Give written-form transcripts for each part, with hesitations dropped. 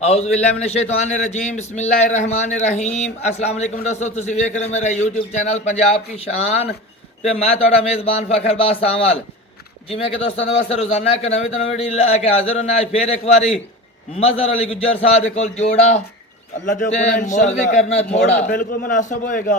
औज़ुबिल्लाहिमिनश्शैतानिर्रजीम बिस्मिल्लाहिर्रहमानिर्रहीम अस्सलाम वालेकुम दोस्तों ਤੁਸੀਂ ਵੇਖ ਰਹੇ ਹੋ ਮੇਰਾ YouTube ਚੈਨਲ ਪੰਜਾਬ ਕੀ ਸ਼ਾਨ ਤੇ ਮੈਂ ਤੁਹਾਡਾ ਮੇਜ਼ਬਾਨ ਫਖਰਬਾਜ਼ ਸਾਂਵਲ ਜਿਵੇਂ ਕਿ ਦੋਸਤਾਂ ਦੇ ਵਾਸਤੇ ਰੋਜ਼ਾਨਾ ਇੱਕ ਨਵੀਂ ਤੋਂ ਨਵੀਂ ਵੀਡੀਓ ਲੈ ਕੇ ਹਾਜ਼ਰ ਹੋਣਾ ਹੈ ਫਿਰ ਇੱਕ ਵਾਰੀ ਮਜ਼ਹਰ ਅਲੀ ਗੁੱਜਰ ਸਾਹਿਬ ਦੇ ਕੋਲ ਜੋੜਾ अल्लाह दे ਤੇ ਮੁੱਲ ਵੀ ਕਰਨਾ ਥੋੜਾ बिल्कुल मुनासिब होएगा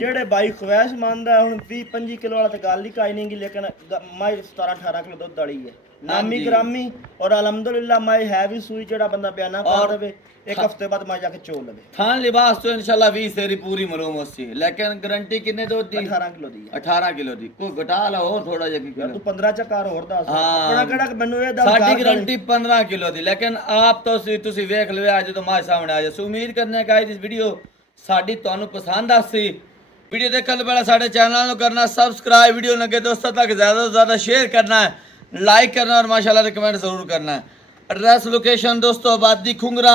जेड़े भाई ख्वाहिश मंद है हुन 20-25 किलो वाला ते गल ही काई नहीं लेकिन माई 17-18 किलो दूध वाली है नामी ग्रामी और अल्हम्दुलिल्लाह माई है भी सूई जेड़ा बंदा बयाना कर देवे एक हफ्ते बाद माई जाके चोल लगे खान लिबास तो इंशाल्लाह 20 तेरी पूरी मालूम होसी लेकिन गारंटी कितने दूध दी 18 किलो दी 18 किलो दी कोई घटा ला और थोड़ा जिहा की तू 15 चकार और दस हाँ। अपना केड़ा मैनू ए दस साडी गारंटी 15 किलो दी लेकिन आप तो तुसी वेख लवे आज तो मां सामने आ जाए उम्मीद करने का इस वीडियो साडी ਤੁਹਾਨੂੰ पसंद आसी वीडियो देखने तो पहले साडे चैनल ਨੂੰ करना सब्सक्राइब वीडियो लगे दोस्तों तक ज़्यादा से ज़्यादा शेयर करना है लाइक करना और माशाल्लाह से कमेंट ज़रूर करना है एड्रेस लोकेशन दोस्तों आबादी खुंगरा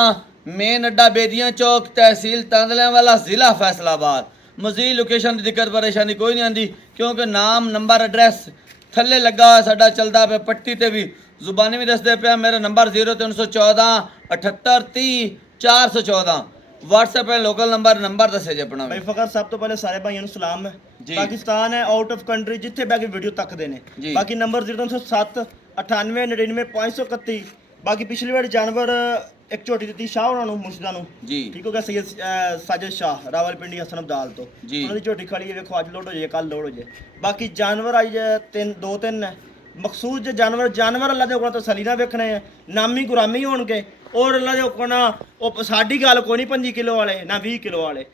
मेन अड्डा बेदियां चौक तहसील तांदलियांवाला ज़िला फैसलाबाद मज़ीद लोकेशन की दिक्कत परेशानी कोई नहीं आती क्योंकि नाम नंबर एड्रैस थले लगा हुआ साडा चलता पे पट्टी ते भी जुबानी भी दसदे पे मेरा नंबर 0314 78 30 414 व्हाट्सएप है लोकल नंबर दसे जे अपना भाई फकर सब तो पहले सारे भाइयों ਨੂੰ सलाम है पाकिस्तान है आउट ऑफ कंट्री जिथे बैके वीडियो तकदे ने बाकी नंबर 0307 98 99 531 बाकी पिछली बार जानवर एक झोटी दी शाह ਉਹਨਾਂ ਨੂੰ ਮੁਰਸ਼ਿਦਾਂ ਨੂੰ जी ठीक हो गया सैयद साजिद शाह रावलपिंडी हसन अब्दाल तो ਉਹਨਾਂ ਦੀ ਝੋਟੀ ਖੜੀ ਹੈ ਵੇਖੋ ਅੱਜ ਲੋਡ ਹੋ ਜੇ ਕੱਲ ਲੋਡ ਹੋ ਜੇ ਬਾਕੀ ਜਾਨਵਰ ਆਈ ਦੋ ਤਿੰਨ ਹੈ ਮਕਸੂਦ ਜੇ ਜਾਨਵਰ ਅੱਲਾ ਦੇ ਕੋਲ ਤਸੱਲੀ ਨਾਲ ਵੇਖਣੇ ਆ ਨਾਮੀ ਗੁਰਾਮੀ ਹੋਣਗੇ ਔਰ ਅੱਲਾ ਦੇ ਕੋਲ ਉਹ ਸਾਡੀ ਗੱਲ ਕੋਈ ਨਹੀਂ 25 ਕਿਲੋ ਵਾਲੇ ਨਾ 20 ਕਿਲੋ ਵਾਲੇ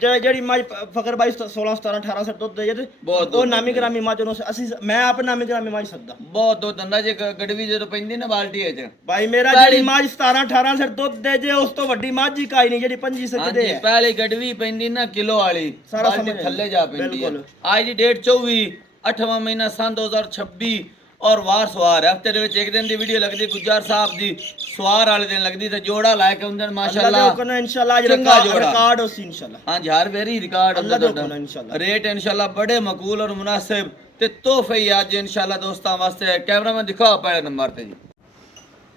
ਜਿਹੜੀ ਮੱਝ ਫਕਰ ਬਾਈ 16 17 18 ਸਰ ਦੁੱਧ ਦੇ ਜੇ ਉਹ ਨਾਮੀ ਗ੍ਰਾਮੀ ਮੱਝ ਨੂੰ ਅਸੀਂ ਮੈਂ ਆਪ ਨਾਮੀ ਗ੍ਰਾਮੀ ਮੱਝ ਸੱਦਾ ਬਹੁਤ ਦੁੱਧ ਦੰਦਾ ਜੇ ਗੜਵੀ ਜਦੋਂ ਪੈਂਦੀ ਨਾ ਬਾਲਟੀ ਵਿੱਚ ਭਾਈ ਮੇਰਾ ਜਿਹੜੀ ਮੱਝ 17 18 ਸਰ ਦੁੱਧ ਦੇ ਜੇ ਉਸ ਤੋਂ ਵੱਡੀ ਮੱਝ ਹੀ ਕਾਈ ਨਹੀਂ ਜਿਹੜੀ 25 ਸਰ ਦੇ ਹਾਂਜੀ ਪਹਿਲੀ ਗੜਵੀ ਪੈਂਦੀ ਨਾ ਕਿਲੋ ਵਾਲੀ ਬਾਲਟੀ ਥੱਲੇ ਜਾ ਪੈਂਦੀ ਹੈ ਅੱਜ ਦੀ ਡੇਟ 24 8ਵਾਂ ਮਹੀਨਾ ਸਨ 2026 और वार सवार है हफ्ते एक दिन की वीडियो लगती गुज्जर साहब की सवार वाले दिन लगती तो जोड़ा लाके उनके माशाल्लाह इंशाल्लाह रिकॉर्ड होसी इंशाल्लाह हां जी हर वेरी रिकॉर्ड इंशाल्लाह रेट इंशाल्लाह बड़े मकबूल और मुनासिब ते तोहफे आज इंशाल्लाह दोस्तों वास्ते कैमरामैन दिखाओ पहले नंबर पे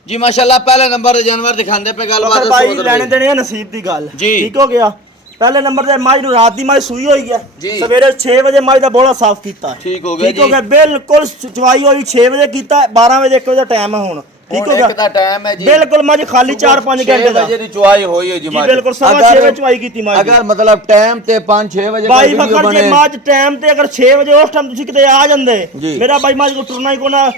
जी माशाल्लाह पहले नंबर ते जानवर दिखांदे पे गलबात भाई लेने देने नसीब दी गल ठीक हो गया पहले नंबर ते मज नु रात दी मज सूई होई है सवेरे 6 बजे मज दा बोला साफ कीता ठीक हो गया बिल्कुल चवाई होई 6 बजे कीता 12 बजे 1 बजे टाइम है हुन ठीक हो गया एक दा टाइम है जी बिल्कुल मज खाली 4-5 घंटे दा बजे दी चवाई होई है जी मज बिल्कुल 6:30 बजे चवाई कीती मज अगर मतलब टाइम ते 5-6 बजे भाई फकर जे मज टाइम ते अगर 6 बजे उस टाइम तुसी किते आ जंदे मेरा भाई मज को टुरना ही कोना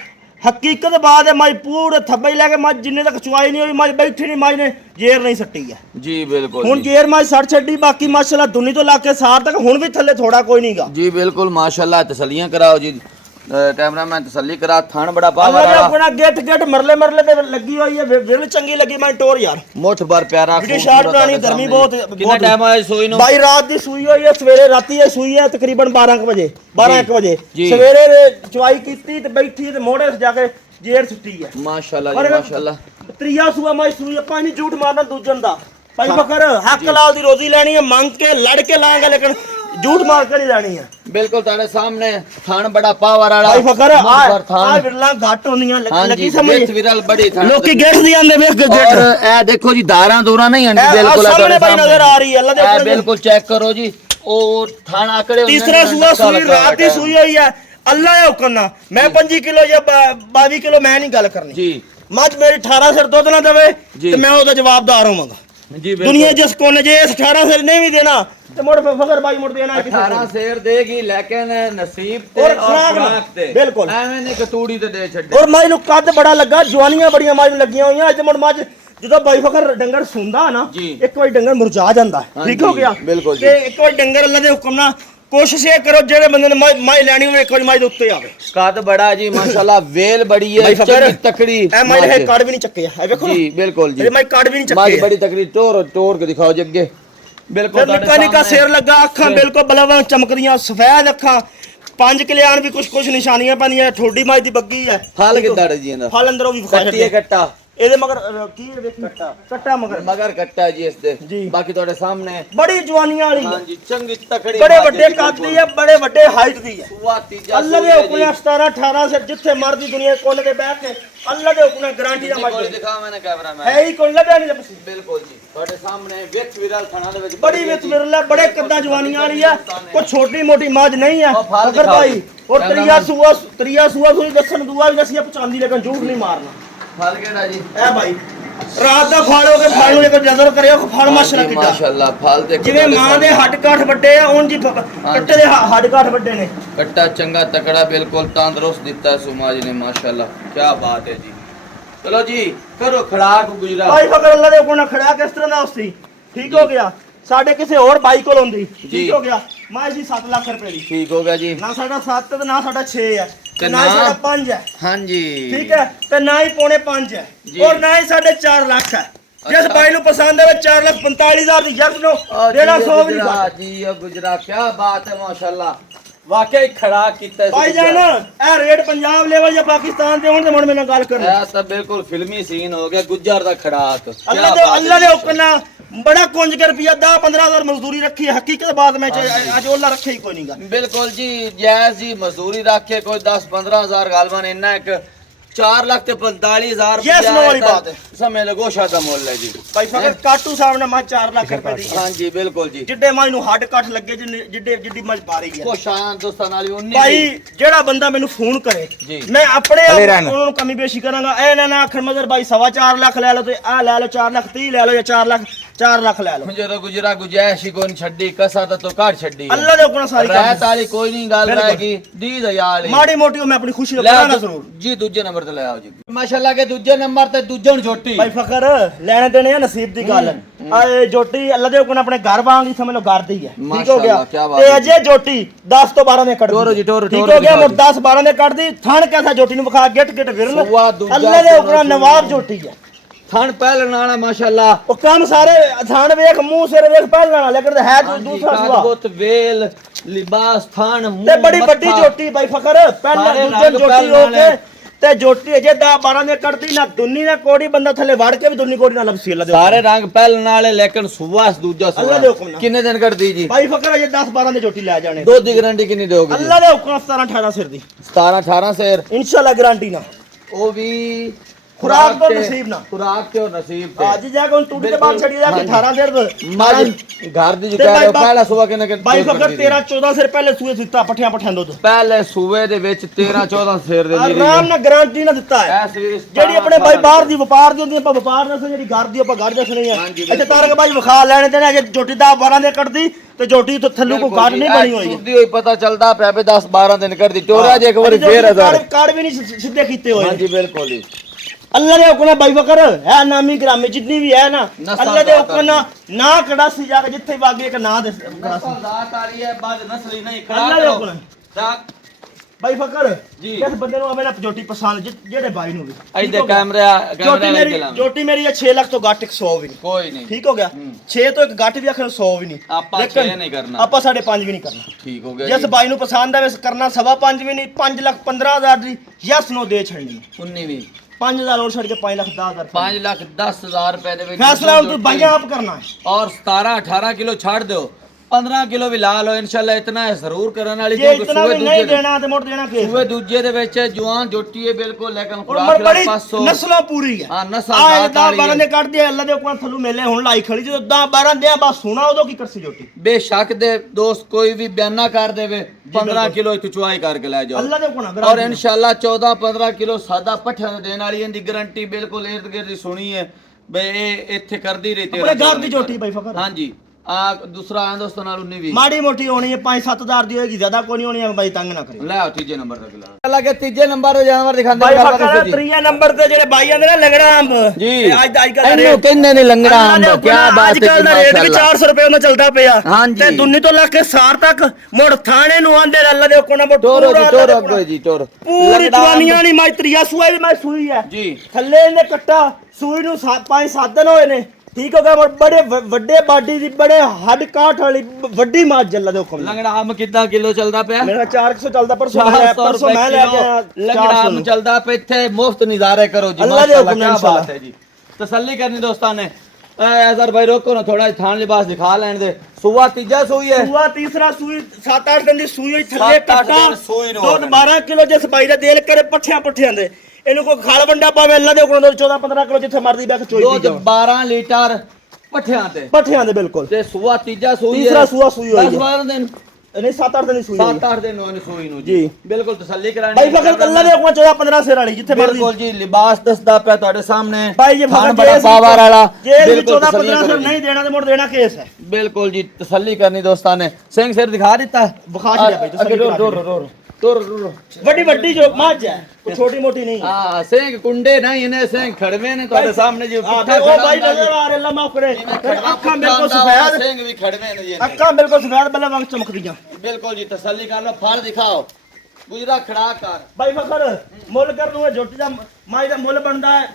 हकीकत बात है मज पूरे थब्बे लेके मज जिन्ने तक चुवाई नहीं हुई मज बैठी नहीं मज ने जेर नहीं सट्टी है जी बिल्कुल हुन जेर मज सट छड्डी बाकी माशाल्लाह दुनी तो लाके सार तक हुन भी थल्ले थोड़ा कोई नहींगा जी बिल्कुल माशाल्लाह तसल्लियां कराओ जी कैमरामैन तसल्ली करा थान बड़ा पावर वाला अपना गेट मरले ते लगी हुई है दिल चंगी लगी मैं टोर यार मुठ भर प्यारा वीडियो शॉट बनानी गर्मी बहुत कितना टाइम है सोई नु भाई रात दी सूई हुई है सवेरे राती है सूई है तकरीबन 12 बजे 1 बजे सवेरे चवाई कीती ते बैठी ते मोड़े से जाके जेर सुट्टी है माशाल्लाह जी माशाल्लाह त्रिया सुबह मैं सूई अपा नहीं झूठ मारना दूजन दा भाई फकर हक लाल दी रोजी लेनी है मांग के लड़ के लांगा लेकिन झूठ मार कर ही लेनी है बिल्कुल तारे सामने थान बड़ा पावर वाला भाई फकर आ विरला घाट होंदियां लगी समझ विरल बड़ी थान लोकी गेट दी आंदे वेख गेट और ए देखो जी धारा दूरा नहीं आंदी बिल्कुल सामने भाई नजर आ रही है अल्लाह दे बिल्कुल चेक करो जी ओ थान आकड़े तीसरा सुबह सूई रात दी सूई हुई है अल्लाह है हुक्म ना मैं 25 किलो या 22 किलो मैं नहीं गल करनी जी मज मेरी 18 सिर दुध ना देवे ते मैं ओदा जवाबदार होवांगा जी दुनिया जिस कोने जे 18 सिर नहीं भी देना ते मोड़ फकर भाई मोड़ देना 18 शेर देगी लेकिन नसीब ते और खुराक ते बिल्कुल एवें नहीं कतूड़ी ते दे छड्डे और माई नु कद बड़ा लगा जवानियां बड़ियां माई लगियां होईयां अज मोड़ मज ਜਦੋਂ ਬਾਈ ਫਕਰ ਡੰਗਰ ਸੁੰਦਾ ਨਾ ਇੱਕ ਵਾਰ ਡੰਗਰ ਮੁਰਝਾ ਜਾਂਦਾ ਠੀਕ ਹੋ ਗਿਆ ਤੇ ਇੱਕ ਵਾਰ ਡੰਗਰ ਅੱਲਾ ਦੇ ਹੁਕਮ ਨਾਲ ਕੋਸ਼ਿਸ਼ ਇਹ ਕਰੋ ਜਿਹੜੇ ਬੰਦੇ ਨੇ ਮਾਈ ਲੈਣੀ ਹੋਵੇ ਇੱਕ ਵਾਰ ਮਾਈ ਦੇ ਉੱਤੇ ਆਵੇ ਕੱਦ ਬੜਾ ਜੀ ਮਾਸ਼ਾਅੱਲਾ ਵੇਲ ਬੜੀ ਹੈ ਚੰਗੀ ਤਕੜੀ ਐ ਮਾਈ ਨੇ ਕਾਰਡ ਵੀ ਨਹੀਂ ਚੱਕਿਆ ਹੈ ਵੇਖੋ ਜੀ ਬਿਲਕੁਲ ਜੀ ਇਹ ਮਾਈ ਕਾਰਡ ਵੀ ਨਹੀਂ ਚੱਕਿਆ ਮਾਈ ਬੜੀ ਤਕੜੀ ਤੋੜ ਕੇ ਦਿਖਾਓ ਜੀ ਅੱਗੇ ਬਿਲਕੁਲ ਨਿੱਕਾ ਨਿੱਕਾ ਸਿਰ ਲੱਗਾ ਅੱਖਾਂ ਬਿਲਕੁਲ ਬਲਵ ਚਮਕਦੀਆਂ ਸਫੈਦ ਅੱਖਾਂ 5 ਕਲਿਆਣ ਵੀ ਕੁਝ ਨਿਸ਼ਾਨੀਆਂ ਪਾਣੀਆਂ ਠੋਡੀ ਮਾਈ ਦੀ ਬੱਗੀ ਹੈ ਫਲ ਕਿੱਦਾਂ ਜੀ ਇਹਦਾ ਫਲ ਅੰਦਰੋਂ ਵੀ ਵਿਖਾ ਕੱਟੀ ਕੱਟਾ ਇਹਦੇ ਮਗਰ ਕੀ ਵੇਖੀ ਕੱਟਾ ਮਗਰ ਮਗਰ ਕੱਟਾ ਜੀ ਇਸ ਦੇ ਜੀ। ਬਾਕੀ ਤੁਹਾਡੇ ਸਾਹਮਣੇ ਬੜੀ ਜਵਾਨੀਆਂ ਵਾਲੀ ਹੈ ਹਾਂਜੀ ਚੰਗੀ ਤਕੜੀ ਬੜੇ ਵੱਡੇ ਕੱਦ ਦੀ ਹੈ ਬੜੇ ਵੱਡੇ ਹਾਈਟ ਦੀ ਹੈ ਸੂਆ ਤੀਜਾ ਅੱਲਾ ਦੇ ਹੁਕਮ 17 18 ਸਿਰ ਜਿੱਥੇ ਮਰਦੀ ਦੁਨੀਆ ਕੋਲ ਕੇ ਬੈਠ ਕੇ ਅੱਲਾ ਦੇ ਹੁਕਮ ਗਾਰੰਟੀ ਦਾ ਕੋਈ ਮੱਝ ਦਿਖਾ ਮੈਨੇ ਕੈਮਰਾ ਮੈਂ ਹੈ ਹੀ ਕੋਈ ਲੱਭਿਆ ਨਹੀਂ ਲੱਭੀ ਬਿਲਕੁਲ ਜੀ ਤੁਹਾਡੇ ਸਾਹਮਣੇ ਵਿੱਚ ਵਿਰਲ ਥਣਾ ਦੇ ਵਿੱਚ ਬੜੀ ਵਿੱਚ ਮਿਰਲਾ ਬੜੇ ਕੱਦਾਂ ਜਵਾਨੀਆਂ ਵਾਲੀ ਆ ਕੋਈ ਛੋਟੀ ਮੋਟੀ ਮੱਝ ਨਹੀਂ ਹੈ ਫਲ ਅਗਰ ਦਿਖਾਓ ਭਾਈ ਜੀ। ਔਰ ਤਰੀਆ ਸੂਆ ਸੂਈ ਦੱਸਣ ਦੁਆ ਵੀ ਅਸੀਂ ਪਹੁੰਚਾਉਂਦੀ ਲੇਕਿਨ ਝੂਠ ਨਹੀਂ ਮਾਰਨਾ ਫਲ ਕਿਹੜਾ ਜੀ ਇਹ ਭਾਈ ਰਾਤ ਦਾ ਫਾੜੋ ਕੇ ਫਾੜੋ ਜੇ ਕੋਈ ਨਜ਼ਰ ਕਰਿਓ ਫੜ ਮਾਸ਼ਾਅੱਲਾ ਕਿੱਡਾ ਮਾਸ਼ਾਅੱਲਾ ਫਲ ਦੇਖੋ ਜਿਵੇਂ ਮਾਂ ਦੇ ਹੱਡ ਕਾਠ ਵੱਡੇ ਆ ਉਂਝ ਹੀ ਕੱਟੇ ਦੇ ਹੱਡ ਕਾਠ ਵੱਡੇ ਨੇ ਕੱਟਾ ਚੰਗਾ ਤਕੜਾ ਬਿਲਕੁਲ ਤੰਦਰੁਸਤ ਦਿੱਤਾ ਸੁਮਾ ਜੀ ਨੇ ਮਾਸ਼ਾਅੱਲਾ ਕੀ ਬਾਤ ਹੈ ਜੀ ਚਲੋ ਜੀ ਕਰੋ ਖੜਾਕ ਗੁਜਰਾ ਭਾਈ ਫਕਰ ਅੱਲਾ ਦੇ ਹੁਕਮ ਨਾਲ ਖੜਾ ਕਿਸ ਤਰ੍ਹਾਂ ਦਾ ਉਸਤੀ ਠੀਕ ਹੋ ਗਿਆ ਸਾਡੇ ਕਿਸੇ ਹੋਰ ਬਾਈ ਕੋਲ ਹੁੰਦੀ ਠੀਕ ਹੋ ਗਿਆ ਮੈਂ ਜੀ 7 ਲੱਖ ਰੁਪਏ ਦੀ ਠੀਕ ਹੋ ਗਿਆ ਜੀ ਨਾ ਸਾਡਾ 7 ਤੇ ਨਾ ਸਾਡਾ 6 ਹੈ ਤੇ ਨਾ ਨਾ- ਸਾਡਾ 5 ਹੈ ਹਾਂਜੀ ਠੀਕ ਹੈ ਤੇ ਨਾ ਹੀ ਪੌਣੇ 5 ਹੈ ਜੀ। ਔਰ ਨਾ ਹੀ ਸਾਡੇ 4 ਲੱਖ ਹੈ ਜਿਸ ਅੱਛਾ। ਬਾਈ ਨੂੰ ਪਸੰਦ ਆਵੇ 4,45,000 ਦੀ ਜੱਟ ਨੂੰ ਦੇਣਾ 100 ਵੀ ਨਹੀਂ ਗੁਜਰਾ ਜੀ ਉਹ ਗੁਜਰਾ ਕੀ ਬਾਤ ਹੈ ਮਾਸ਼ਾਅੱਲਾ ਵਾਕਈ ਖੜਾ ਕੀਤਾ ਭਾਈ ਜਾਨ ਇਹ ਰੇਟ ਪੰਜਾਬ ਲੈਵਲ ਜਾਂ ਪਾਕਿਸਤਾਨ ਦੇ ਹੋਣ ਤੇ ਹੁਣ ਮੇਰੇ ਨਾਲ ਗੱਲ ਕਰੋ ਇਹ ਤਾਂ ਬਿਲਕੁਲ ਫਿਲਮੀ ਸੀਨ ਹੋ ਗਿਆ ਗੁੱਜਰ ਦਾ ਖੜਾਕ ਅੱਲਾ ਦੇ ਹੁਕਮ ਨਾਲ ਬੜਾ ਕੁੰਜ ਕੇ ਰੁਪਿਆ 10-15,000 ਮਜ਼ਦੂਰੀ ਰੱਖੀ ਹੈ ਹਕੀਕਤ ਬਾਤ ਮੈਂ ਅੱਜ ਉਹਲਾ ਰੱਖੇ ਹੀ ਕੋਈ ਨਹੀਂਗਾ ਬਿਲਕੁਲ ਜੀ ਜੈਜ਼ ਜੀ ਮਜ਼ਦੂਰੀ ਰੱਖੇ ਕੋਈ 10-15,000 ਗਾਲਬਾਨ ਇੰਨਾ ਇੱਕ 4,45,000 Yes, no ਵਾਲੀ ਬਾਤ ਹੈ। ਸਮੇਂ ਲਗੋਸ਼ਾ ਦਾ ਮੁੱਲ ਹੈ ਜੀ ਭਾਈ ਫਕਰ ਕਾਟੂ ਸਾਹਿਬ ਨੇ ਮੈਂ 4 ਲੱਖ ਰੁਪਏ ਦੀ ਹਾਂਜੀ ਬਿਲਕੁਲ ਜੀ ਜਿੱਡੇ ਮਾਈ ਨੂੰ ਹੱਡ ਕੱਟ ਲੱਗੇ ਜਿੱਡੀ ਮੱਝ ਪਾਰੀ ਹੈ ਕੋਸ਼ਾਂ ਦੋਸਤਾਂ ਨਾਲ 19 ਭਾਈ ਜਿਹੜਾ ਬੰਦਾ ਮੈਨੂੰ ਫੋਨ ਕਰੇ ਜੀ। ਮੈਂ ਆਪਣੇ ਆਪ ਉਹਨਾਂ ਨੂੰ ਕਮੀ ਬੇਸ਼ੀ ਕਰਾਂਗਾ ਇਹ ਨਾ ਆਖਣ ਮਗਰ ਭਾਈ 4.5 ਲੱਖ ਲੈ ਲਓ ਤੇ ਆ ਲੈ ਲਓ 4 ਲੱਖ 30 ਲੈ ਲਓ ਜਾਂ 4 ਲੱਖ ਲੈ ਲਓ ਜਦੋਂ ਗੁਜਰਾ ਗੁਜਾਇਸ਼ ਹੀ ਕੋਈ ਨਹੀਂ ਛੱਡੀ ਕਸਾ ਤਾਂ ਘਰ ਛੱਡੀ ਹੈ। ਅੱਲਾ ਦੇ ਹੁਕਮ ਨਾਲ ਸਾਰੀ ਰਹਿਤ ਵਾਲੀ ਕੋਈ ਨਹੀਂ ਗੱਲ ਬਿਲਕੁਲ। ਰਹੇਗੀ ਦੀਦ ਯਾਰ ਮਾੜੀ ਮੋਟੀ ਮੈਂ ਆਪਣੀ ਖੁਸ਼ੀ ਨੂੰ ਲੈ ਕਰਾਂਗਾ ਜ਼ਰੂਰ ਜੀ ਦੂਜੇ ਨੰਬਰ ਤੇ ਲੈ ਆਓ ਜੀ ਮਾਸ਼ਾਅੱਲਾ ਕੇ ਦੂਜੇ ਨੰਬਰ ਤੇ ਦੂਜੇ ਨੂੰ ਛੋਟੀ ਭਾਈ ਫਕਰ ਲੈਣੇ ਦੇਣੇ ਆ ਨਸੀਬ ਦੀ ਗੱਲ ਆਏ ਜੋਟੀ ਅੱਲਾ ਦੇ ਹੁਕਮ ਨਾਲ ਆਪਣੇ ਘਰ ਵਾਂਗ ਹੀ ਸਮਝ ਲਓ ਘਰ ਦੀ ਹੈ ਠੀਕ ਹੋ ਗਿਆ ਮਾਸ਼ਾਅੱਲਾ, ਕਿਆ ਬਾਤ ਤੇ ਹੈ। ਅਜੇ ਜੋਟੀ 10 ਤੋਂ 12 ਦੇ ਕੱਢ ਟੋਰੋ ਜੀ, ਟੋਰੋ, ਠੀਕ ਟੋਰੋ ਹੋ ਗਿਆ ਦਿਖਾਓ ਮੁਰ 10 12 ਦੇ ਕੱਢਦੀ ਥਣ ਕੈਸਾ ਜੋਟੀ ਨੂੰ ਵਿਖਾ ਗਿੱਟ ਵਿਰਲ ਸੂਆ ਦੂਜਾ ਅੱਲਾ ਦੇ ਹੁਕਮ ਨਾਲ ਸੂਆ ਨਵਾਬ ਜੋਟੀ ਹੈ ਥਣ ਪਹਿਲਣ ਵਾਲਾ ਮਾਸ਼ਾਅੱਲਾ ਉਹ ਕੰਮ ਸਾਰੇ ਥਣ ਵੇਖ ਮੂੰਹ ਸਿਰ ਵੇਖ ਪਹਿਲਾਂ ਵਾਲਾ ਲੇਕਿਨ ਹੈ ਜੋ ਦੂਸਰਾ ਸੁਆ ਕਾਗਬਤ ਵੇਲ ਲਿਬਾਸ ਥਣ ਮੂੰਹ ਤੇ ਬੜੀ ਮੱਥਾ। ਵੱਡੀ ਜੋਟੀ ਭਾਈ ਫਕਰ ਪਹਿਲਾਂ ਸਾਰੇ ਦੂਜੇ ਰੰਗ ਜੋਟੀ ਪਹਿਲਾਂ ਹੋ ਕੇ ਵਾਲੇ। ਤੇ ਜੋਟੀ ਅਜੇ 10 12 ਦੇ ਕੱਢਦੀ ਨਾ ਦੁੰਨੀ ਨਾ ਕੋੜੀ ਬੰਦਾ ਥੱਲੇ ਵੜ ਕੇ ਵੀ ਦੁੰਨੀ ਕੋੜੀ ਨਾਲ ਲਬਸੀ ਅੱਲਾ ਦੇ ਸਾਰੇ ਰੰਗ ਪਹਿਲਣ ਵਾਲੇ ਲੇਕਿਨ ਸੁਵਾਸ ਦੂਜਾ ਅੱਲਾ ਦੇ ਹੁਕਮ ਨਾਲ। ਕਿੰਨੇ ਦਿਨ ਕੱਢਦੀ ਜੀ ਭਾਈ ਫਕਰ ਅਜੇ 10 12 ਦੇ ਜੋਟੀ ਲੈ ਜਾਣੇ ਦੁੱਧ ਦੀ ਗਾਰੰਟੀ ਕਿੰਨੀ ਦਿਓਗੇ ਜੀ ਅੱਲਾ ਦੇ ਹੁਕਮ 17 18 ਸਿਰ ਦੀ 17 18 ਸੇਰ ਇਨਸ਼ਾਅੱਲਾ ਗਾਰੰਟੀ ਨਾ ਉਹ ਵੀ ਖੁਰਾਕ ਤੋਂ ਨਸੀਬ ਨਾ ਖੁਰਾਕ ਤੇ ਔਰ ਨਸੀਬ ਤੇ ਅੱਜ ਜਾ ਕੇ ਟੂਟੀ ਦੇ ਬਾਅਦ ਛੱਡੀ ਜਾ ਕੇ 18 ਸਿਰ ਮੱਝ ਘਰ ਦੀ ਜੋ ਤੇ ਕਹਿ ਰਹੇ ਹੋ, ਬਾਈ- ਪਹਿਲਾ ਸੂਆ ਕਿੰਨੇ ਭਾਈ ਫਕਰ 13 14 ਸਿਰ ਪਹਿਲੇ ਸੂਏ ਦਿੱਤਾ ਪੱਠਿਆਂ ਦੁੱਧ ਪਹਿਲੇ ਸੂਏ ਦੇ ਵਿੱਚ 13 14 ਸੇਰ ਦੇ ਆਰਾਮ ਨਾਲ ਗਾਰੰਟੀ ਨਾ ਦਿੱਤਾ ਹੈ ਜਿਹੜੀ ਆਪਣੇ ਬਾਈ ਬਾਹਰ ਦੀ ਵਪਾਰ ਦੀ ਹੁੰਦੀ ਆਪਾਂ ਵਪਾਰ ਦੱਸੋ ਜਿਹੜੀ ਘਰ ਦੀ ਆਪਾਂ ਘਰ ਦੱਸਣੀ ਆ ਹਾਂਜੀ, ਅੱਛਾ ਤਾਰਕ ਬਾਈ ਵਿਖਾ ਲੈਣੇ ਤੇ ਅਜੇ ਜੋਟੀ ਦਾ 12 ਦੇ ਕੱਢਦੀ ਤੇ ਜੋਟੀ ਤੋਂ ਥੱਲੂ ਕੋ ਘਾਟ ਨਹੀਂ ਬਣੀ ਹੋਈ ਤੁਰਦੀ ਹੋਈ ਪਤਾ ਚੱਲਦਾ ਪਿਆ ਵੀ 10 12 ਦਿਨ ਕਰਦੀ ਟੋਰਾ ਜੇ ਇੱਕ ਵਾਰੀ ਫੇਰ ਹਜ਼ਾਰ ਕਾਰਡ ਵੀ ਨਹੀਂ ਸਿੱਧੇ ਕੀਤੇ ਹੋਏ ਹਾਂਜੀ ਬਿਲਕੁਲ ਜੀ ਅੱਲਾ ਦੇ ਹੁਕਮ ਨਾਲ ਬਾਈ ਫਕਰ ਹੈ ਨਾਮੀ ਗ੍ਰਾਮੀ ਜਿੰਨੀ ਵੀ ਹੈ ਨਾ ਨਸਲ ਅੱਲਾ ਦੇ ਹੁਕਮ ਨਾਲ ਨਾ ਕੜਾਸੀ ਜਾ ਕੇ ਜਿੱਥੇ ਵਾਗੇ ਇੱਕ ਨਾਂ ਦੇ ਕੜਾਸੀ ਜ਼ਾਤ ਆ ਰਹੀ ਹੈ ਬਾਦ ਨਸਲੀ ਨਹੀਂ ਅੱਲਾ ਦੇ ਹੁਕਮ ਨਾਲ ਰਾਤ ਬਾਈ ਫਕਰ ਜੀ। ਜਿਸ ਬੰਦੇ ਨੂੰ ਆਵੇ ਨਾ ਜੋਟੀ ਪਸੰਦ ਜਿਹੜੇ ਬਾਈ ਨੂੰ ਵੀ ਇਹਦੇ ਕੈਮਰਾ ਜੋਟੀ ਮੇਰੀ ਜੋਟੀ ਮੇਰੀ 6 ਲੱਖ ਤੋਂ ਘੱਟ 100 ਵੀ ਨਹੀਂ ਕੋਈ ਨਹੀਂ ਠੀਕ ਹੋ ਗਿਆ 6 ਤੋਂ ਇੱਕ ਘੱਟ ਵੀ ਆਖਣ 100 ਵੀ ਨਹੀਂ ਆਪਾਂ ਲੇਕਿਨ 6 ਨਹੀਂ ਕਰਨਾ ਆਪਾਂ 5.5 ਵੀ ਨਹੀਂ ਕਰਨਾ ਠੀਕ ਹੋ ਗਿਆ ਜਿਸ ਬਾਈ ਨੂੰ ਪਸੰਦ ਆਵੇ ਕਰਨਾ 5.5 ਵੀ ਨਹੀਂ 5,15,000 ਦੀ ਯਸ ਨੋ ਦੇ ਛੱਡਣੀ 19 ਵੀ 5,000 ਹੋਰ ਛੱਡ ਕੇ 5,10,000 5 ਲੱਖ 10,000 ਰੁਪਏ ਦੇ ਵਿੱਚ ਫੈਸਲਾ ਹੁਣ ਤੂੰ ਬਾਈਆਂ ਆਪ ਕਰਨਾ ਹੈ और 17 18 किलो छाड़ दो 15 किलो भी ला लो इंशाल्लाह इतना है जरूर करने वाली ਜੇ ਇਤਨਾ ਵੀ ਨਹੀਂ ਦੇਣਾ ਤੇ ਮੁੜ ਦੇਣਾ ਕੀ ਸੂਏ ਦੂਜੇ ਦੇ ਵਿੱਚ ਜਵਾਨ ਜੋਟੀ ਹੈ ਬਿਲਕੁਲ ਲੇਕਿਨ ਔਰ ਖੁਰਾਕ ਬੜੀ ਪਾਸੋਂ ਨਸਲਾਂ ਪੂਰੀ ਹੈ ਹਾਂ ਨਸਲ ਆਹ ਜ਼ਾਤ 10 ਵਾਲੀ 12 ਹੈ ਦੇ ਕੱਢ ਦਿਆ ਅੱਲਾ ਦੇ ਹੁਕਮ ਥੱਲੂ ਮੇਲੇ ਹੁਣ ਲਾਈ ਖੜੀ ਜਦੋਂ 10 12 ਦੇ ਬਸ ਸੁਣਾ ਉਦੋਂ ਕੀ ਕਰਸੀ ਜੋਟੀ बेशक दे दोस्त कोई भी बयाना कर देवे 15 किलो इतु चुआई करके ले जाओ ਅੱਲਾ ਦੇ ਹੁਕਮ ਨਾਲ और इंशाल्लाह 14 15 किलो सादा पठा देने वाली इनकी गारंटी बिल्कुल इर्द गिर्द सुनी है बे इत्थे कर दी रही ਆਪਣੇ ਘਰ ਦੀ ਜੋਟੀ ਬਾਈ ਫਕਰ हाँ जी आ दूसरा आया दोस्तों नाल 19 भी ਮਾੜੀ ਮੋਟੀ ਹੋਣੀ ਹੈ 5-7,000 ਦੀ ਹੋਏਗੀ ਜ਼ਿਆਦਾ ਕੋਈ ਨਹੀਂ ਹੋਣੀ ਹੈ ਬਾਈ ਤੰਗ ਨਾ ਕਰੇ ले आओ तीजे नंबर तक ला अल्लाह के तीजे नंबर पे जानवर दिखांदे ਬਾਈ ਫਕਰ ਤੀਆ ਨੰਬਰ ਤੇ ਜਿਹੜੇ ਬਾਈ ਆਂਦੇ ਨੇ ਲੰਗੜਾ ਅੰਬ जी ਅੱਜ ਕੱਲ ਦਾ ਇਹਨੂੰ ਕਹਿੰਦੇ ਨੇ ਲੰਗੜਾ ਅੰਬ ਕੀ ਬਾਤ ਅੱਜ ਕੱਲ ਦਾ ਰੇਟ ਵੀ 400 ਰੁਪਏ ਉਹਨਾਂ ਚੱਲਦਾ ਪਿਆ ਹਾਂਜੀ। ਤੇ ਦੁੰਨੀ ਤੋਂ ਲੱਗ ਕੇ ਸਾਰ ਤੱਕ ਮੁੜ ਥਾਣੇ ਨੂੰ ਆਂਦੇ ਅੱਲਾ ਦੇ ਹੁਕਮ ਨਾਲ टोरो जी टोरो कोई जी टोरो ਪੂਰੀ ਜਵਾਨੀਆਂ ਨਹੀਂ ਮੈਂ ਤਰੀਆ ਸੂਆ ਵੀ ਮੈਂ ਸੂਈ ਹੈ जी ਥੱਲੇ ਇਹਨੇ ਕੱਟਾ ਸੂਈ ਨੂੰ 5-7 ਦਿਨ ਹੋਏ ਨੇ ਠੀਕ ਹੋ ਗਿਆ ਬੜੇ ਵੱਡੇ ਬਾਡੀ ਦੀ ਬੜੇ ਹੱਡ ਕਾਠ ਵਾਲੀ ਵੱਡੀ ਮੱਝ ਅੱਲਾ ਦੇ ਹੁਕਮ ਨਾਲ। ਲੰਗੜਾ ਆਮ ਕਿੱਦਾਂ ਕਿਲੋ ਚੱਲਦਾ ਪਿਆ? ਮੇਰਾ 400 ਚੱਲਦਾ ਪਰਸੋਂ ਮੈਂ ਲੈ ਕੇ ਆਇਆ ਲੰਗੜਾ ਆਮ ਚੱਲਦਾ ਪਿਆ ਇੱਥੇ ਮੁਫਤ ਨਜ਼ਾਰੇ ਕਰੋ ਜੀ ਅੱਲਾ ਦੇ ਹੁਕਮ ਨਾਲ ਕੀ ਬਾਤ ਹੈ ਜੀ। ਤਸੱਲੀ ਕਰਨੀ ਦੋਸਤਾਂ ਨੇ। ਅਜ਼ਰ ਭਾਈ ਰੋਕੋ ਨਾ ਥੋੜਾ ਥਾਨ ਲਿਬਾਸ ਦਿਖਾ ਲੈਣ ਦੇ। ਸੂਆ ਤੀਜਾ ਸੂਈ ਹੈ, ਸੂਆ ਤੀਸਰਾ ਸੂਈ 7-8 ਦਿਨ ਦੀ ਸੂਈ ਹੋਈ ਥੱਲੇ 7-8 ਕੱਟਾ ਦਿਨ ਸੂਈ ਨੂੰ ਦੁੱਧ 12 ਕਿਲੋ ਜਿਸ ਬਾਈ ਦਾ ਦੇਲ ਕਰੇ ਪੱਠਿਆਂ ਦੇ ਇਹਨੂੰ ਕੋਈ ਖਾਲ ਵੰਡਾ ਪਾਵੇ ਅੱਲਾ ਦੇ ਕੋਲੋਂ 14-15 ਕਿਲੋ ਜਿੱਥੇ ਮਰਦੀ ਬੈਠ ਚੋਈ ਦੁੱਧ 12 ਲੀਟਰ ਪੱਠਿਆਂ ਦੇ ਬਿਲਕੁਲ। ਤੇ ਸੂਆ ਤੀਜਾ ਸੂਈ ਹੈ, ਤੀਸਰਾ ਸੂਆ ਸੂਈ ਹੋਈ 10-12 ਦਿਨ ਨਹੀਂ 7-8 ਦਿਨ ਦੀ ਸੂਈ 7-8 ਦਿਨ ਹੋਏ ਨੇ ਸੂਈ ਨੂੰ ਜੀ। ਬਿਲਕੁਲ ਤਸੱਲੀ ਕਰਾਣੀ ਬਾਈ ਫਕਰ ਅੱਲਾ ਦੇ ਕੋਲੋਂ 14-15 ਸਿਰ ਵਾਲੀ ਜਿੱਥੇ ਮਰਦੀ ਬਿਲਕੁਲ ਜੀ। ਲਿਬਾਸ ਦੱਸਦਾ ਪਿਆ ਤੁਹਾਡੇ ਸਾਹਮਣੇ ਬਾਈ ਜੀ ਖਾਨ ਬੜਾ ਪਾਵਰ ਵਾਲਾ। ਜੇ ਬਿਲਕੁਲ 14-15 ਸਿਰ ਨਹੀਂ ਦੇਣਾ ਤੇ ਮੁੜ ਦੇਣਾ ਕੇਸ ਹੈ। ਬਿਲਕੁਲ ਜੀ ਤਸੱਲੀ ਕਰਨੀ ਦੋਸਤਾਂ ਨੇ। ਸਿੰਘ ਸਿਰ ਦਿਖਾ ਦਿੱਤਾ, ਵਿਖਾ ਦਿਆ ਬਾਈ ਤਸੱਲੀ ਕਰਾ ਵੱਡੀ ਜੋ ਮੱਝ ਹੈ ਕੋਈ ਛੋਟੀ ਮੋਟੀ ਨਹੀਂ। ਹਾਂ ਸਿੰਘ ਕੁੰਡੇ ਨਹੀਂ ਇਹਨੇ ਸਿੰਘ ਖੜਵੇਂ ਨੇ ਤੁਹਾਡੇ ਸਾਹਮਣੇ ਜੀ। ਉਹ ਬਾਈ ਨਜ਼ਰ ਆ ਰਿਹਾ ਅੱਲਾ ਮਾਫ ਕਰੇ ਅੱਖਾਂ ਬਿਲਕੁਲ ਸਫੈਦ ਸਿੰਘ ਵੀ ਖੜਵੇਂ ਨੇ ਜੀ। ਅੱਖਾਂ ਬਿਲਕੁਲ ਸਫੈਦ ਬੱਲੇ ਵਾਂਗ ਚਮਕਦੀਆਂ। ਬਿਲਕੁਲ ਜੀ ਤਸੱਲੀ ਕਰ ਲਓ। ਫਲ ਦਿਖਾਓ ਗੁਜਰਾ ਖੜਾ ਕਰ ਬਾਈ ਫਖਰ ਮੁੱਲ ਕਰ ਨੂੰ ਝੋਟੀ ਦਾ ਮਾਈ ਦਾ ਮੁੱਲ ਬਣਦਾ ਹੈ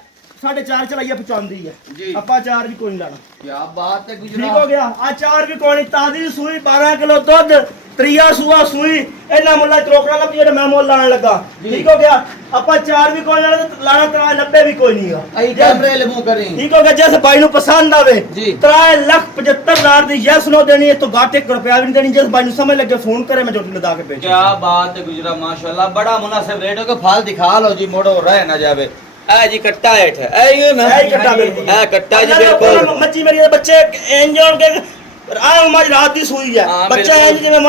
4.5 ਚਲਾਈਆ ਪਹੁੰਚਾਉਂਦੀ ਹੈ ਜੀ। ਆਪਾਂ 4 ਵੀ ਕੋਈ ਨਹੀਂ ਲਾਣਾ। ਕੀ ਬਾਤ ਹੈ ਠੀਕ ਗੁਜਰਾ। ਹੋ ਗਿਆ ਆ 4 ਵੀ ਕੋਈ ਨਹੀਂ। ਤਾਜ਼ੀ ਸੂਈ 12 ਕਿਲੋ ਦੁੱਧ ਤਰੀਆ ਸੂਆ ਸੂਈ ਇਹਨਾਂ ਮੁੱਲਾ ਤਰੋਕਣਾ ਲੱਭ ਜਿਹੜਾ ਮੈਂ ਮੁੱਲ ਲਾਣ ਲੱਗਾ। ਠੀਕ ਹੋ ਗਿਆ ਆਪਾਂ 4 ਵੀ ਕੋਈ ਲਾਣਾ 90 ਵੀ ਕੋਈ ਨਹੀਂਗਾ। ਅਈ ਕੈਮਰੇ ਲੈ ਮੂੰਹ ਕਰੀ। ਠੀਕ ਹੋ ਗਿਆ ਜਿਸ ਬਾਈ ਨੂੰ ਪਸੰਦ ਆਵੇ ਜੀ 3,75,000 ਦੀ ਯੈਸ ਨੋ ਦੇਣੀ ਹੈ ਤੋਂ ਘਾਟੇ ਰੁਪਿਆ ਵੀ ਨਹੀਂ ਦੇਣੀ। ਜਿਸ ਬਾਈ ਨੂੰ ਸਮਝ ਲੱਗੇ ਫੋਨ ਕਰੇ ਮੈਂ ਝੋਟੀ ਲਦਾ ਕੇ ਭੇਜ। ਕੀ ਬਾਤ ਹੈ ਗੁਜਰਾ ਮਾਸ਼ਾਅੱਲਾ ਬੜਾ ਮੁਨਾਸਿਬ ਰੇਟ ਹੋ। ਫਲ ਦਿਖਾ ਲਓ ਜੀ ਮੋੜੋ ਰਹਿ ਨਾ ਜਾਵੇ। ਐ ਜੀ ਕੱਟਾ ਹੈਠ ਐ ਇਹ ਨਾ ਐ ਕੱਟਾ ਬਿਲਕੁਲ ਐ ਕੱਟਾ ਜੀ ਬਿਲਕੁਲ। ਮੱਚੀ ਮੇਰੀ ਦੇ ਬੱਚੇ ਇੰਜਨ ਕੇ ਆ ਮੱਝ ਰਾਤ ਦੀ ਸੂਈ ਹੈ ਬੱਚਾ ਐ ਜਿਵੇਂ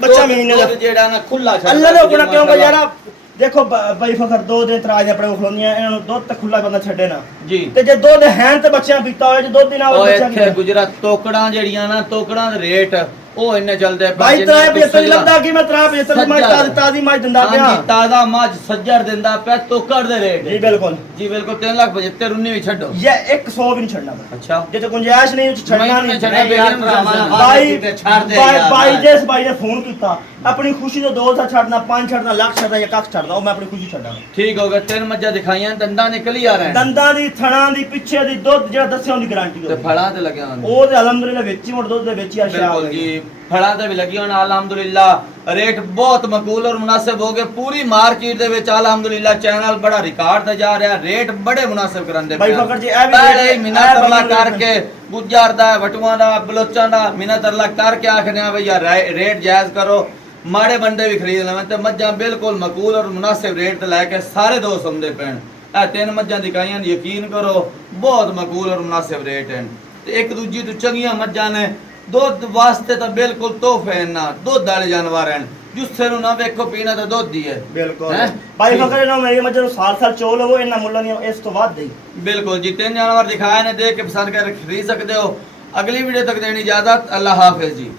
ਬੱਚਾ ਮਹੀਨੇ ਦਾ ਜਿਹੜਾ ਨਾ ਖੁੱਲਾ ਛੱਡ ਅੱਲਾ ਦੇ ਹੁਕਮ ਕਿਉਂ ਯਾਰਾ ਦੇਖੋ ਬਾਈ ਫਖਰ 2 ਦਿਨ ਤਰਾਜ ਆਪਣੇ ਕੋਲ ਖਲੋਂਦੀਆਂ ਇਹਨਾਂ ਨੂੰ ਦੁੱਧ ਤੇ ਖੁੱਲਾ ਬੰਦਾ ਛੱਡੇ ਨਾ ਜੀ। ਤੇ ਜੇ ਦੁੱਧ ਹੈ ਤੇ ਬੱਚਿਆਂ ਪੀਤਾ ਹੋਇਆ ਜੇ ਦੁੱਧ ਹੀ ਨਾ ਹੋਵੇ ਬੱਚਾ ਇੱਥੇ ਗੁਜਰਾ ਤੋਕੜਾਂ ਜਿਹੜੀਆਂ ਨਾ ਤੋਕੜਾਂ ਦੇ ਰੇਟ ਉਹ ਇੰਨੇ ਚੱਲਦੇ ਪਏ। ਬਾਈ 375 ਲੱਭਦਾ ਕਿ ਮੈਂ 375 ਮੱਝ ਤਾਜ਼ੀ ਮੱਝ ਦਿੰਦਾ ਪਿਆ। ਹਾਂਜੀ ਤਾਜ਼ਾ ਮੱਝ ਸੱਜਰ ਦਿੰਦਾ ਪਿਆ ਤੋਕੜ ਦੇ ਰੇਟ ਜੀ ਬਿਲਕੁਲ ਜੀ ਬਿਲਕੁਲ 3,75,000 19 ਵੀ ਛੱਡੋ ਇਹ 100 ਵੀ ਨਹੀਂ ਛੱਡਣਾ। ਅੱਛਾ ਜੇ ਤੇ ਗੁੰਜਾਇਸ਼ ਨਹੀਂ ਛੱਡਣਾ ਨਹੀਂ ਬਾਈ ਬਾਈ ਜਿਸ ਬਾਈ ਨੇ ਫੋਨ ਕੀਤਾ ਆਪਣੀ ਖੁਸ਼ੀ ਤੋਂ 200 ਛੱਡਣਾ 5 ਛੱਡਣਾ ਲੱਖ ਛੱਡਣਾ ਜਾਂ ਕੱਖ ਛੱਡਣਾ ਉਹ ਮੈਂ ਆਪਣੀ ਖੁਸ਼ੀ ਛੱਡਾਂ। ਠੀਕ ਹੋ ਗਿਆ। 3 ਮੱਝਾਂ ਦਿਖਾਈਆਂ ਦੰਦਾਂ ਨਿਕਲੀ ਆ ਰਹੇ ਦੰਦਾਂ ਦੀ ਥਣਾਂ ਦੀ ਪਿੱਛੇ ਦੀ ਦੁੱਧ ਜਿਹੜਾ ਦੱਸਿਆ ਉਹਦੀ ਗਾਰੰਟੀ ਤੇ ਫਲਾਂ ਤੇ ਲੱਗਿਆ ਹੋਣਾ ਉਹ ਤੇ ਅਲਹਮਦੁਲਿਲਾ ਵਿੱਚ ਹੀ ਮੁੜ ਦੁੱਧ ਦੇ ਵਿੱਚ ਹੀ ਆਸ਼ਾ ਬਿਲਕੁਲ ਜੀ। ਫਲਾਂ ਤੇ ਵੀ ਲੱਗੀ ਹੋਣਾ ਅਲਹਮਦੁਲਿਲਾ। ਰੇਟ ਬਹੁਤ ਮਕਬੂਲ ਔਰ ਮੁਨਾਸਿਬ ਹੋ ਗਏ। ਪੂਰੀ ਮਾਰਕੀਟ ਦੇ ਵਿੱਚ ਅਲਹਮਦੁਲਿਲਾ ਚੈਨਲ ਬੜਾ ਰਿਕਾਰਡ ਤੇ ਜਾ ਰਿਹਾ। ਰੇਟ ਬੜੇ ਮੁਨਾਸਿਬ ਕਰਾਂਦੇ ਬਾਈ ਫਕਰ ਜੀ ਇਹ ਵੀ ਪਹਿਲੇ ਮਿਹਨਤ ਤਰਲਾ ਕਰਕੇ ਗੁੱਜਰ ਦਾ ਵਟੂਆਂ ਦਾ ਬਲੋਚਾਂ ਦਾ ਮਿਹਨਤ ਤਰਲਾ ਕਰਕੇ ਆਖਦੇ ਆ ਬਈ ਯਾਰ ਰੇਟ ਜਾਇਜ਼ ਕਰੋ। ਮਾੜੇ ਬੰਦੇ ਵੀ ਖਰੀਦ ਲਵੇਂ ਤੇ ਮੱਝਾਂ ਬਿਲਕੁਲ ਮਕਬੂਲ ਔਰ ਮੁਨਾਸਿਬ ਰੇਟ ਤੇ ਲੈ ਕੇ ਸਾਰੇ ਦੋਸਤ ਹੁੰਦੇ ਪੈਣ। ਇਹ 3 ਮੱਝਾਂ ਦਿਖਾਈਆਂ ਯਕੀਨ ਕਰੋ ਬਹੁਤ ਮਕਬੂਲ ਔਰ ਮੁਨਾਸਿਬ ਰੇਟ ਹਨ ਤੇ ਇੱਕ ਦੂਜੀ ਤੋਂ ਚੰਗੀਆਂ ਮੱਝਾਂ ਨੇ। ਦੁੱਧ ਵਾਸਤੇ ਤਾਂ ਬਿਲਕੁਲ ਤੋਹਫੇ ਨਾ ਦੁੱਧ ਵਾਲੇ ਜਾਨਵਰ ਹਨ। ਜਿੱਥੇ ਨੂੰ ਨਾ ਵੇਖੋ ਪੀਣਾ ਤਾਂ ਦੁੱਧ ਹੀ ਹੈ ਬਿਲਕੁਲ। ਬਾਈ ਫਕਰ ਇਹਨਾਂ ਮੇਰੀ ਮੱਝਾਂ ਨੂੰ ਸਾਲ ਚੋ ਲਵੋ ਇਹਨਾਂ ਮੁੱਲਾਂ ਦੀਆਂ ਇਸ ਤੋਂ ਵੱਧ ਹੀ। ਬਿਲਕੁਲ ਜੀ 3 ਜਾਨਵਰ ਦਿਖਾਏ ਨੇ ਦੇਖ ਕੇ ਪਸੰਦ ਕਰ ਖਰੀਦ ਸਕਦੇ ਹੋ। ਅਗਲੀ ਵੀਡੀਓ ਤੱਕ ਦੇਣੀ ਇਜਾਜ਼ਤ। ਅੱਲਾਹ ਹਾਫਿਜ਼ ਜੀ।